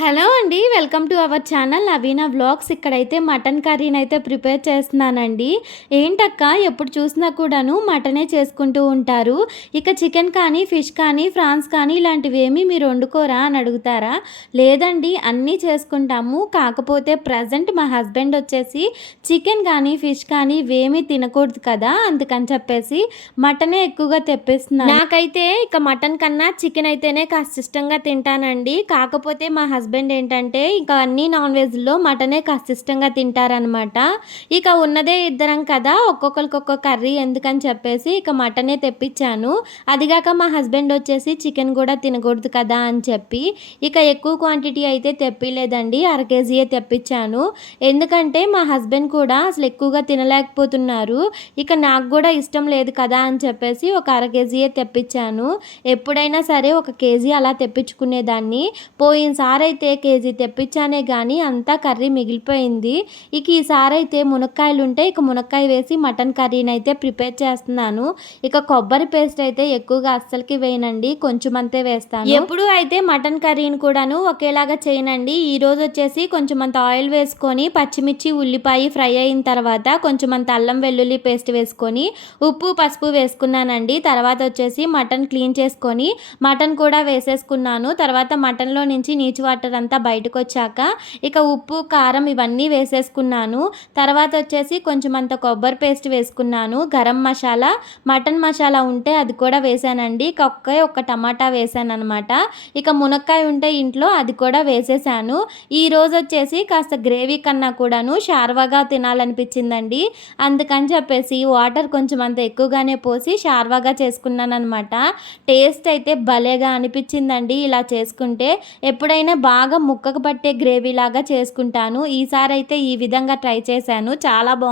Hello అండి. Welcome to our channel Naveena vlogs. ఇక్కడైతే mutton కర్రీనైతే prepare చేస్తున్నానండి. ఏంటక్క ఎప్పుడు చూసినా కూడాను మటనే చేసుకుంటూ ఉంటారు. ఇక చికెన్ కానీ, ఫిష్ కానీ, ఫ్రాన్స్ కానీ ఇలాంటివేమీ మీరు వండుకోరా అని అడుగుతారా? లేదండి, అన్నీ చేసుకుంటాము. కాకపోతే ప్రజెంట్ మా హస్బెండ్ వచ్చేసి చికెన్ కానీ, ఫిష్ కానీ ఇవేమీ తినకూడదు కదా! అందుకని చెప్పేసి మటనే ఎక్కువగా తెప్పిస్తున్నాను. నాకైతే ఇక మటన్ కన్నా చికెన్ అయితేనే కాస్త ఇష్టంగా తింటానండి. కాకపోతే మా హస్బెండ్ ఏంటంటే ఇక అన్ని నాన్ వెజ్‌లో మటనే కాస్త ఇష్టంగా తింటారనమాట. ఇక ఉన్నదే ఇద్దరం కదా! ఒక్కొక్కళ్ళకి ఒక్కొక్క కర్రీ ఎందుకని చెప్పేసి ఇక మటనే తెప్పించాను. అదిగాక మా హస్బెండ్ వచ్చేసి చికెన్ కూడా తినకూడదు కదా అని చెప్పి ఇక ఎక్కువ క్వాంటిటీ అయితే తెప్పియలేదండి. అర కేజీయే తెప్పించాను. ఎందుకంటే మా హస్బెండ్ కూడా అసలు ఎక్కువగా తినలేకపోతున్నారు. ఇక నాకు కూడా ఇష్టం లేదు కదా అని చెప్పేసి ఒక అర కేజీయే తెప్పించాను. ఎప్పుడైనా సరే ఒక కేజీ అలా తెప్పించుకునేదాన్ని. పోయినసారైతే కేజీ తెప్పించానే గానీ అంతా కర్రీ మిగిలిపోయింది. ఇక ఈసారైతే మునక్కాయలుంటే ఇక మునక్కాయ వేసి మటన్ కర్రీనైతే ప్రిపేర్ చేస్తున్నాను. ఇక కొబ్బరి పేస్ట్ అయితే ఎక్కువగా అస్సలకి వేయనండి. కొంచెం అంతే వేస్తాను. ఎప్పుడు అయితే మటన్ కర్రీని కూడాను ఒకేలాగా చేయనండి. ఈరోజు వచ్చేసి కొంచెం అంత ఆయిల్ వేసుకొని పచ్చిమిర్చి, ఉల్లిపాయ ఫ్రై అయిన తర్వాత కొంచెం అంత అల్లం వెల్లుల్లి పేస్ట్ వేసుకొని ఉప్పు, పసుపు వేసుకున్నానండి. తర్వాత వచ్చేసి మటన్ క్లీన్ చేసుకొని మటన్ కూడా వేసేసుకున్నాను. తర్వాత మటన్‌లో నుంచి నీచు వాటర్ అంతా బయటకొచ్చాక ఇక ఉప్పు, కారం ఇవన్నీ వేసేసుకున్నాను. తర్వాత వచ్చేసి కొంచెం అంత కొబ్బరి పేస్ట్ వేసుకున్నాను. గరం మసాలా, మటన్ మసాలా ఉంటే అది కూడా వేశానండి. ఒక్క టమాటా వేశాననమాట. ఇక మునక్కాయ ఉంటే ఇంట్లో అది కూడా వేసేసాను. ఈరోజు వచ్చేసి కాస్త గ్రేవీ కన్నా కూడాను షార్వాగా తినాలనిపించిందండి. అందుకని చెప్పేసి వాటర్ కొంచెం అంత ఎక్కువగానే పోసి షార్వాగా చేసుకున్నాననమాట. టేస్ట్ అయితే భలేగా అనిపించిందండి ఇలా చేసుకుంటే. ఎప్పుడైనా బాగా ముక్కకు పట్టే గ్రేవీలాగా చేసుకుంటాను. ఈసారైతే ఈ విధంగా ట్రై చేశాను. చాలా బావుంది.